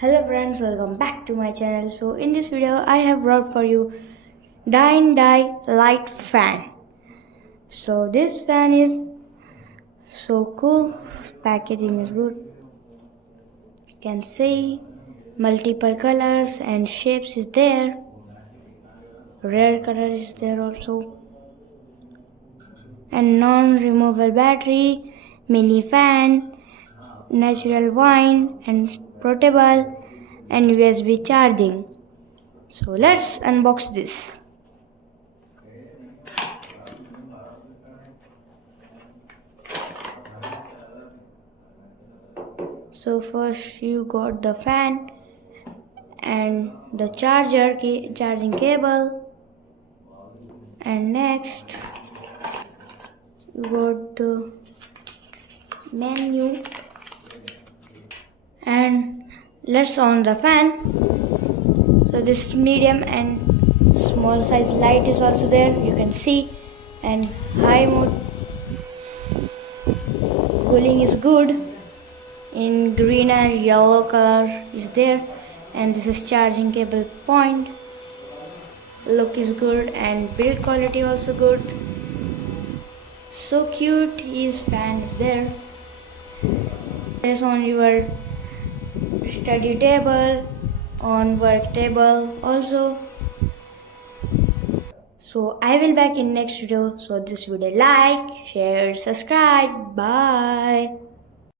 Hello friends, welcome back to my channel. So in this video I have brought for you Diandi light fan. So this fan is so cool, packaging is good. You can see multiple colors and shapes is there. Rare color is there also. And non-removable battery, mini fan, natural wine and portable and USB charging. So let's unbox this. So first you got the fan and the charging cable, and next you got the menu, and let's on the fan. So this medium and small size light is also there, you can see, and high mode cooling is good in green and yellow color is there, and this is charging cable point. Look is good and build quality also good. So cute, his fan is there. It is on your study table, on work table also. So I will back in next video. So this video like, share, subscribe. Bye.